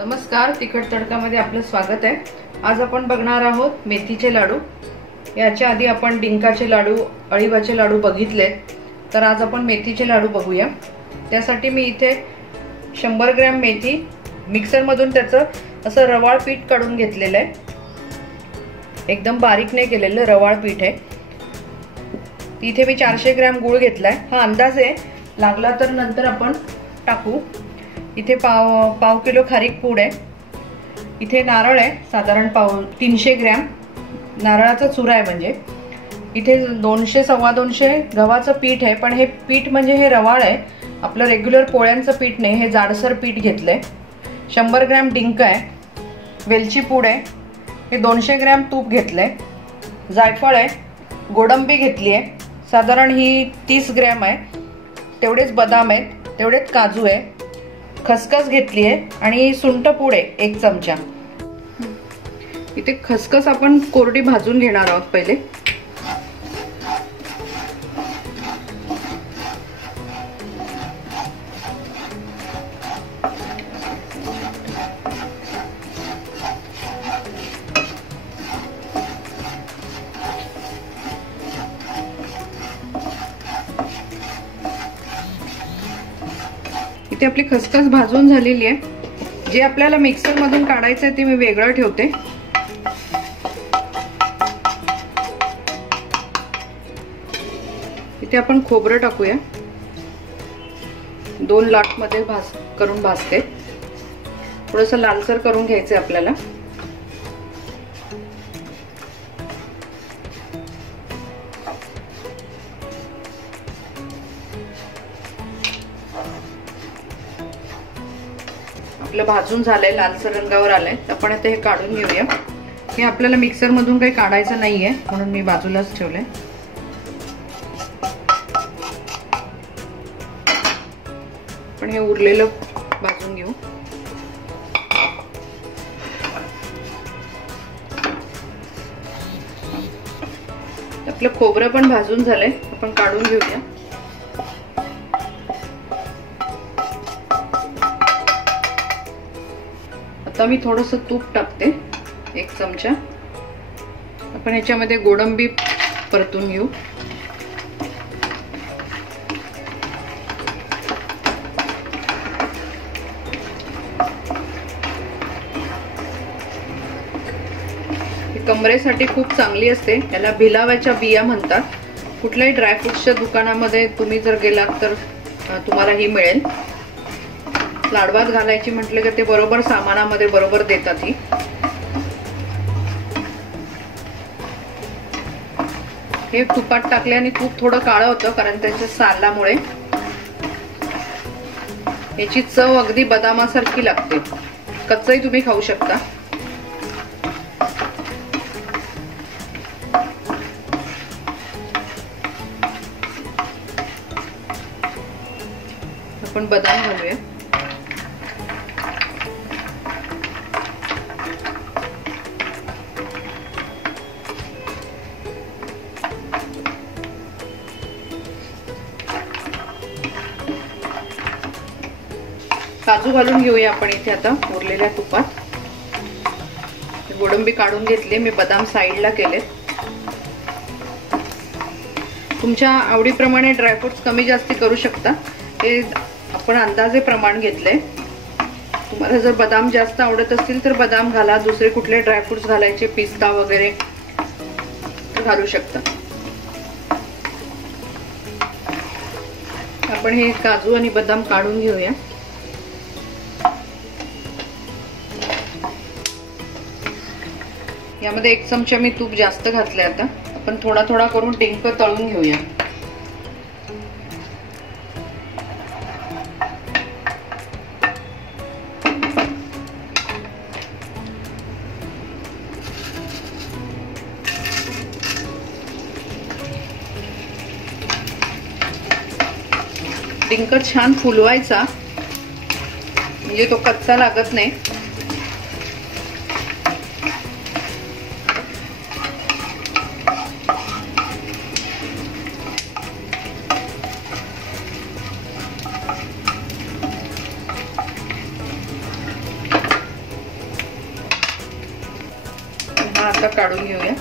नमस्कार, तिखट तडकामध्ये आपलं स्वागत आहे। आज आपण बघणार आहोत मेथीचे लाडू। याच्या आधी आपण डिंकाचे लाडू, अळीवाचे लाडू बघितले, तर आज आपण मेथीचे लाडू बघूया। त्यासाठी मी इथे 100 ग्रॅम मेथी मिक्सर मधून त्याचं असं रवाळ पीठ काढून घेतलेलं आहे। एकदम बारीक नाही केलेलं, रवाळ पीठ आहे। इथे मी 400 ग्रॅम गूळ घेतलाय। हा अंदाज आहे, लागला तर नंतर आपण टाकू। इथे पाव किलो खारीक पूड आहे। इथे नारळ आहे, साधारण 300 ग्रॅम नारळाचा चुरा आहे। म्हणजे इथे 200 सव्वा 200 गव्हाचं पीठ आहे, पण हे पीठ म्हणजे हे रवाळ आहे, आपलं रेग्युलर पोळ्यांचं पीठ नाही, हे जाडसर पीठ घेतलंय। 100 ग्रॅम डिंक आहे, वेलची पूड आहे, हे 200 ग्रॅम तूप घेतलंय, जायफळ आहे, गोडंबी घेतली आहे, साधारण ही 30 ग्रॅम आहे, तेवढेच बदाम आहेत, तेवढेच काजू आहे, खसखस घेतली आहे आणि सुंठ पूड आहे 1 चमचा। इथे खसखस आपण कोरडी भाजून घेणार आहोत पहिले। इथे आपली खसखस भाजून झालेली आहे। जे आपल्याला मिक्सर मधून काढायचं आहे ते मी वेगळं ठेवते। इथे आपण खोबरं टाकूया, 2 लाट मध्ये करून भाजते। थोडंसं लालसर करून घ्यायचंय आपल्याला। आपलं भाजून झालंय, लालसर रंगावर आलंय, आपण आता हे काढून घेऊया। हे आपल्याला मिक्सर मधून काही काढायचं नाहीये, म्हणून मी बाजूलाच ठेवलंय। पण हे उरलेलं भाजून घेऊ। आपलं खोबरं पण भाजून झालंय, आपण काढून घेऊया। आता मी थोडंसं तूप टाकते, 1 चमचा। आपण ह्याच्यामध्ये गोडंबी परतून घेऊ। कमरेसाठी खूप चांगली असते, याला भिलाव्याच्या बिया म्हणतात। कुठल्याही ड्रायफ्रुट्सच्या दुकानामध्ये तुम्ही जर गेलात तर तुम्हाला ही मिळेल। लाडवात घालायची म्हटलं की ते बरोबर सामानामध्ये बरोबर देतात ही। हे तुपात टाकल्याने तूप थोडं काळं होतं, कारण त्याच्या सालामुळे याची चव अगदी बदामासारखी लागते। कच्चही तुम्ही खाऊ शकता। आपण बदाम घालूया। काजू घालून घेऊया आपण इथे आता उरलेल्या तुपात। गोडंबी काढून घेतली, मी बदाम साईडला केले। तुमच्या आवडीप्रमाणे ड्रायफ्रुट्स कमी जास्ती करू शकता, हे आपण अंदाजे प्रमाण घेतले। तुम्हाला जर बदाम जास्त आवडत असतील तर बदाम घाला, दुसरे कुठले ड्रायफ्रुट्स घालायचे, पिस्ता वगैरे घालू शकता। आपण हे काजू आणि बदाम काढून घेऊया। यामध्ये 1 चमचा मी तूप जास्त घातले। आता आपण थोडा थोडा करून डिंक तळून घेऊया। डिंक छान फुलवायचा, म्हणजे तो कच्चा लागत नाही। आपण आता काढून घेऊया.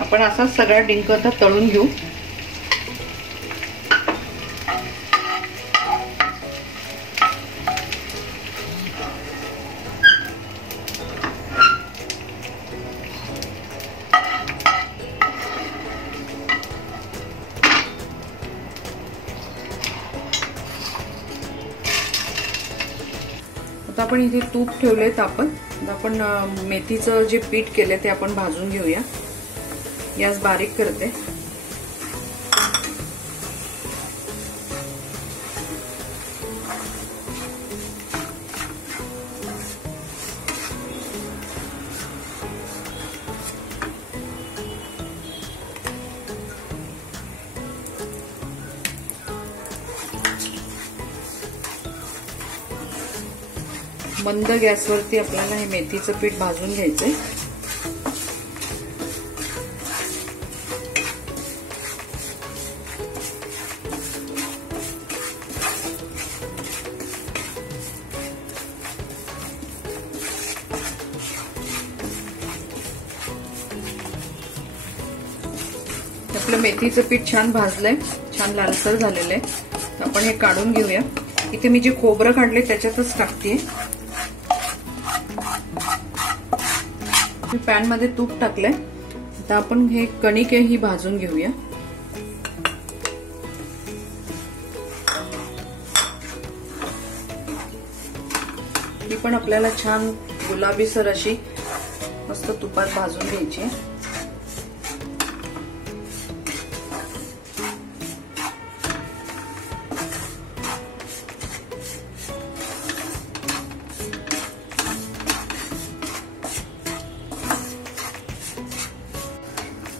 आपण असा सगळा डिंक आता तळून घेऊ. आता आपण इथे तूप ठेवले, तर आपण मेथीचं जे पीठ केले ते आपण भाजून घेऊया. गॅस बारीक करते. मंद गॅसवरती आपल्याला हे मेथीचं पीठ भाजून घ्यायचंय. आपलं मेथीचं पीठ छान भाजलंय, छान लालसर झालेलं आहे. आपण हे काढून घेऊया. इथे मी जे खोबरं काढले त्याच्यातच टाकते. पॅन मध्ये तूप टाकलंय. आता आपण हे कणिक ही भाजून घेऊया. ही पण आपल्याला छान गुलाबीसर अशी मस्त तुपात भाजून घ्यायची.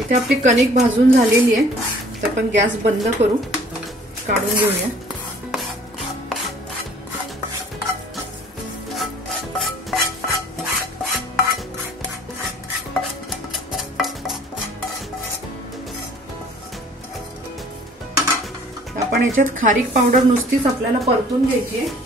इथे आपली कणिक भाजून झालेली आहे. तर आपण गॅस बंद करू, काढून घेऊया. आपण याच्यात खारीक पावडर नुसतीच आपल्याला परतून घ्यायची आहे.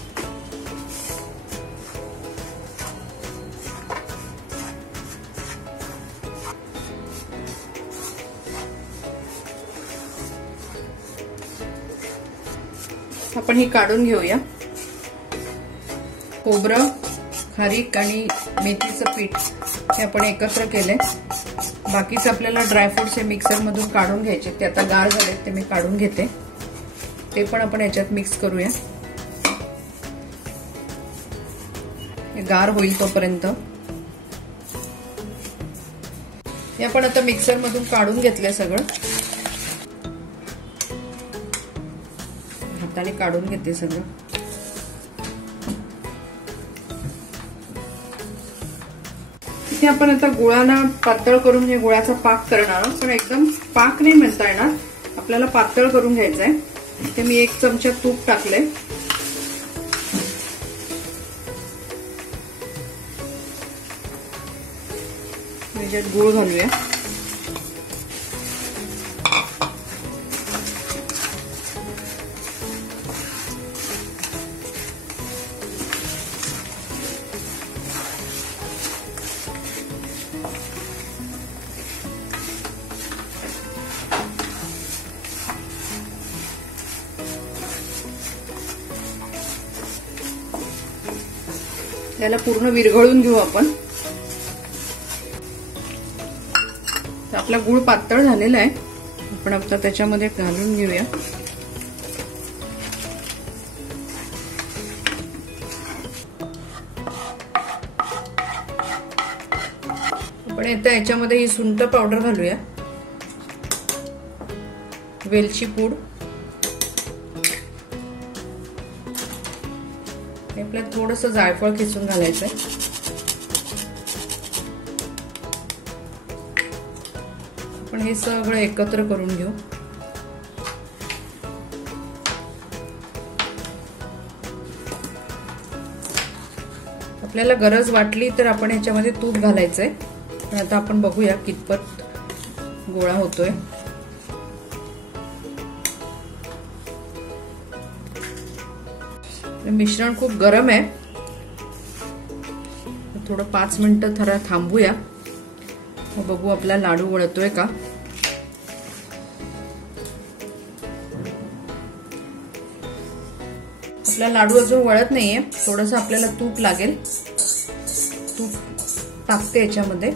आपण ही काढून घेऊया. खोबरं, खारीक आणि मेथीचं पीठ हे आपण एकत्र केले. बाकीचं आपल्याला ड्रायफ्रुट्स हे मिक्सर मधून काढून घ्यायचे. ते आता गार झाले, ते मी काढून घेते. ते पण आपण याच्यात मिक्स करूया. गार होईल तोपर्यंत. हे आपण आता मिक्सर मधून काढून घेतलंय सगळं. हाताने काढून घेते सगळं. इथे आपण आता गुळाला पातळ करून हे गुळाचा पाक करणार आहोत. पण एकदम पाक नाही म्हणता येणार, आपल्याला पातळ करून घ्यायचा आहे. इथे मी 1 चमचा तूप टाकलंय. याच्यात गुळ घालूया. त्याला पूर्ण विरघळून घेऊ आपण. आपला गुळ पातळ झालेला आहे. आपण आता त्याच्यामध्ये घालून घेऊया. आपण आता याच्यामध्ये ही सुंठ पावडर घालूया, वेलची पूड, आपल्याला थोडंसं जायफळ खिसून घालायचंय. आपण हे सगळं एकत्र करून घेऊ. आपल्याला गरज वाटली तर आपण ह्याच्यामध्ये तूप घालायचंय. पण आता आपण बघूया कितपत गोळा होतोय। मिश्रण खूप गरम आहे, थोडं 5 मिनिटं थोडं थांबूया, मग बघू आपला लाडू वळतोय का। आपला लाडू अजून वळत नाहीये, थोडंसं आपल्याला तूप लागेल, तूप टाकते याच्यामध्ये।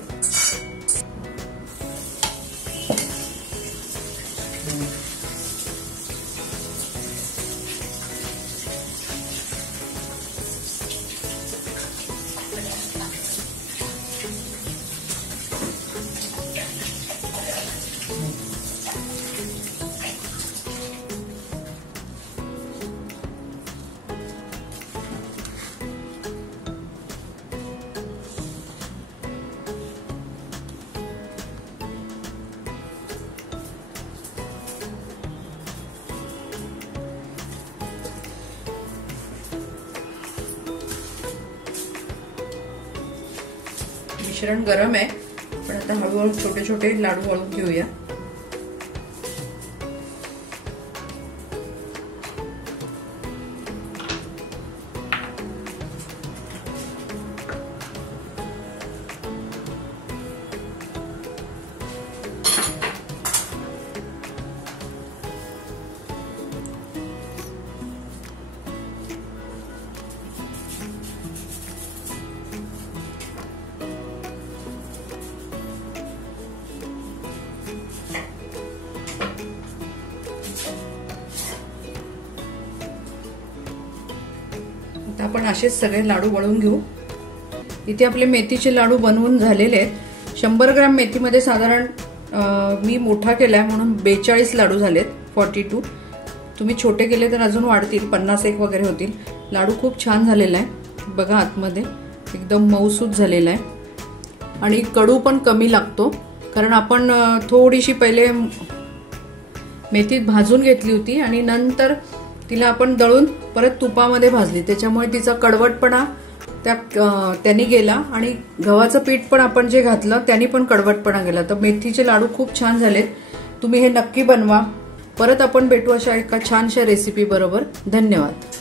मिश्रण गरम आहे, पण आता हळूहळू छोटे छोटे लाडू वळून घेऊया। आता आपण असेच सगळे लाडू वळून घेऊ। इथे आपले मेथीचे लाडू बनवून झालेले आहेत। 100 ग्रॅम मेथीमध्ये साधारण मी मोठा केलाय म्हणून 42 लाडू झालेत, 42। तुम्ही छोटे केले तर अजून वाढतील, 51 वगैरे होतील। लाडू खूप छान झालेला आहे, बघा आतमध्ये एकदम मऊसूत झालेला आहे आणि कडू पण कमी लागतो, कारण आपण थोडीशी पहिले मेथीत भाजून घेतली होती आणि नंतर तिला आपण दळून परत तुपामध्ये भाजली, त्याच्यामुळे तिचा कडवटपणा त्यांनी गेला आणि गव्हाचं पीठ पण आपण जे घातलं त्यांनी पण कडवटपणा गेला। तर मेथीचे लाडू खूप छान झालेत, तुम्ही हे नक्की बनवा। परत आपण भेटू अशा एका छानशा रेसिपी बरोबर। धन्यवाद।